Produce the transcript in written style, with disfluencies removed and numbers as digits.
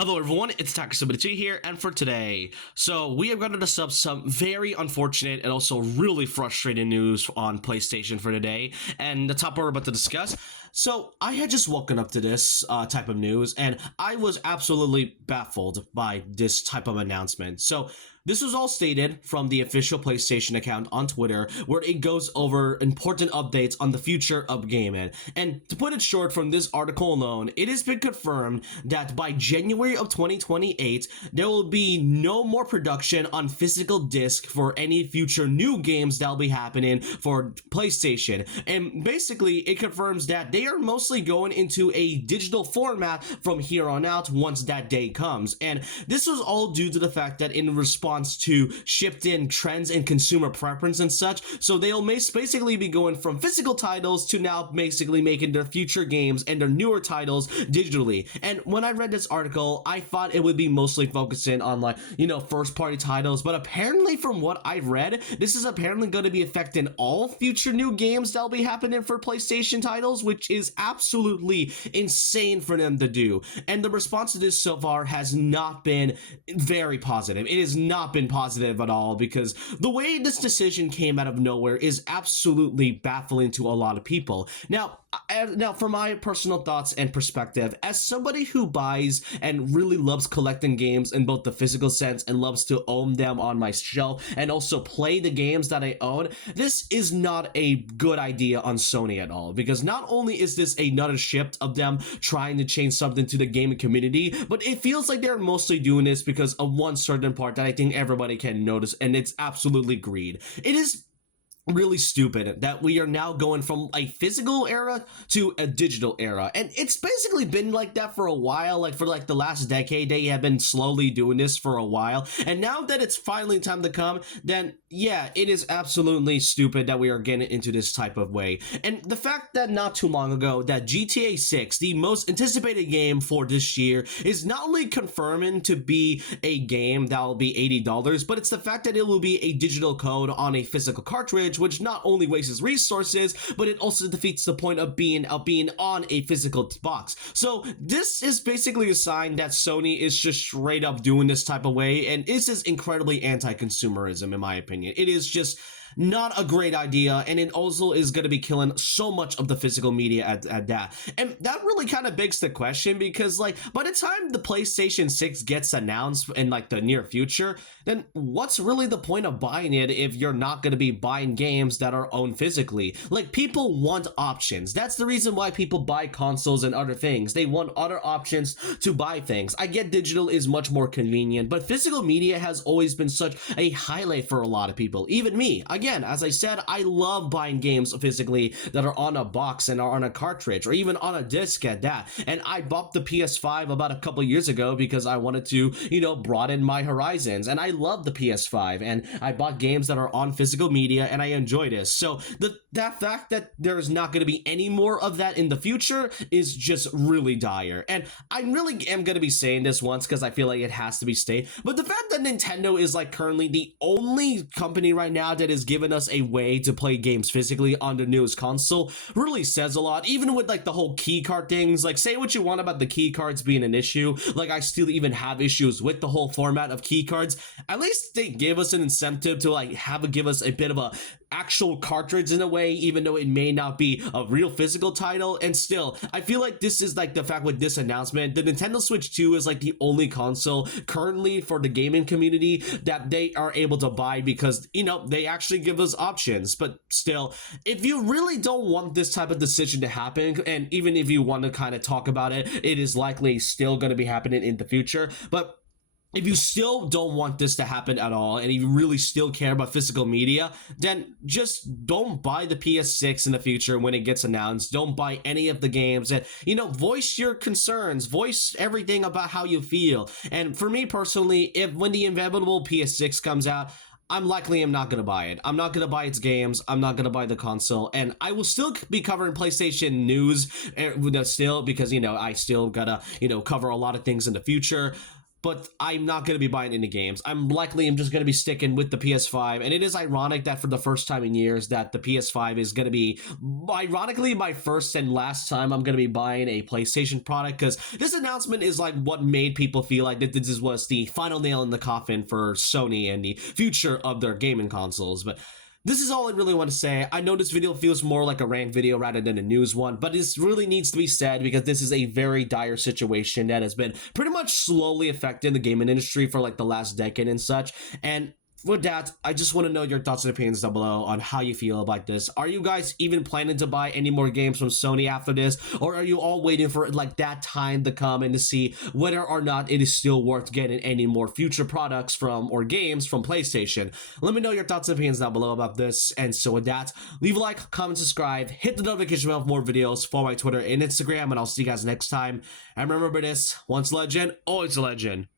Hello everyone, it's Takasubity here, and for today, we are going to discuss some very unfortunate and also really frustrating news on PlayStation for today, and the topic we're about to discuss. So I had just woken up to this type of news, and I was absolutely baffled by this type of announcement. So this was all stated from the official PlayStation account on Twitter, where it goes over important updates on the future of gaming. And to put it short, from this article alone, it has been confirmed that by January of 2028, there will be no more production on physical disc for any future new games that'll be happening for PlayStation. And basically, it confirms that they are mostly going into a digital format from here on out once that day comes. And this was all due to the fact that in response to shift in trends and consumer preference and such, so they'll basically be going from physical titles to now basically making their future games and their newer titles digitally. And when I read this article, I thought it would be mostly focusing on first party titles, but apparently from what I read, this is apparently going to be affecting all future new games that'll be happening for PlayStation titles, which is absolutely insane for them to do. And the response to this so far has not been very positive. It has not been positive at all, because the way this decision came out of nowhere is absolutely baffling to a lot of people. Now, for my personal thoughts and perspective, as somebody who buys and really loves collecting games in both the physical sense and loves to own them on my shelf and also play the games that I own, this is not a good idea on Sony at all, because not only is this another shift of them trying to change something to the gaming community, but it feels like they're mostly doing this because of one certain part that I think everybody can notice, and it's absolutely greed. It is really stupid that we are now going from a physical era to a digital era, and it's basically been like that for a while. For the last decade, they have been slowly doing this for a while, and now that it's finally time to come, then yeah, it is absolutely stupid that we are getting into this type of way. And the fact that not too long ago that GTA 6, the most anticipated game for this year, is not only confirming to be a game that will be $80, but it's the fact that it will be a digital code on a physical cartridge, which not only wastes resources, but it also defeats the point of being on a physical box. So this is basically a sign that Sony is just straight up doing this type of way, and this is incredibly anti-consumerism in my opinion. It is just not a great idea, and it also is going to be killing so much of the physical media at that. And that really kind of begs the question, because by the time the PlayStation 6 gets announced in the near future, then what's really the point of buying it if you're not going to be buying games that are owned physically? People want options. That's the reason why people buy consoles and other things. They want other options to buy things. I get digital is much more convenient, but physical media has always been such a highlight for a lot of people, even me. Again, as I said, I love buying games physically that are on a box and are on a cartridge or even on a disc at that. And I bought the PS5 about a couple years ago because I wanted to, broaden my horizons. And I love the PS5, and I bought games that are on physical media, and I enjoy this. So that fact that there's not going to be any more of that in the future is just really dire. And I really am going to be saying this once because I feel like it has to be stated. But the fact that Nintendo is currently the only company right now that is giving us a way to play games physically on the newest console really says a lot. Even with the whole key card things, say what you want about the key cards being an issue, I still even have issues with the whole format of key cards. At least they give us an incentive to give us a bit of a actual cartridge in a way, even though it may not be a real physical title. And still, I feel like this is the fact with this announcement, the Nintendo Switch 2 is the only console currently for the gaming community that they are able to buy, because they actually give us options. But still, if you really don't want this type of decision to happen, and even if you want to kind of talk about it, it is likely still going to be happening in the future. But if you still don't want this to happen at all, and you really still care about physical media, then just don't buy the PS6 in the future when it gets announced. Don't buy any of the games, and voice your concerns, voice everything about how you feel. And for me personally, when the inevitable PS6 comes out, I'm not going to buy it. I'm not going to buy its games. I'm not going to buy the console. And I will still be covering PlayStation news still, because, I still got to, cover a lot of things in the future. but I'm not going to be buying any games. I'm just going to be sticking with the PS5. And it is ironic that for the first time in years that the PS5 is going to be, ironically, my first and last time I'm going to be buying a PlayStation product, because this announcement is like what made people feel like that this was the final nail in the coffin for Sony and the future of their gaming consoles. But this is all I really want to say. I know this video feels more like a rant video rather than a news one, but this really needs to be said because this is a very dire situation that has been pretty much slowly affecting the gaming industry for like the last decade and such. And with that, I just want to know your thoughts and opinions down below on how you feel about this. Are you guys even planning to buy any more games from Sony after this? Or are you all waiting for like that time to come and to see whether or not it is still worth getting any more future products from or games from PlayStation? Let me know your thoughts and opinions down below about this. And so with that, leave a like, comment, subscribe, hit the notification bell for more videos, follow my Twitter and Instagram, and I'll see you guys next time. And remember this, once a legend, always a legend.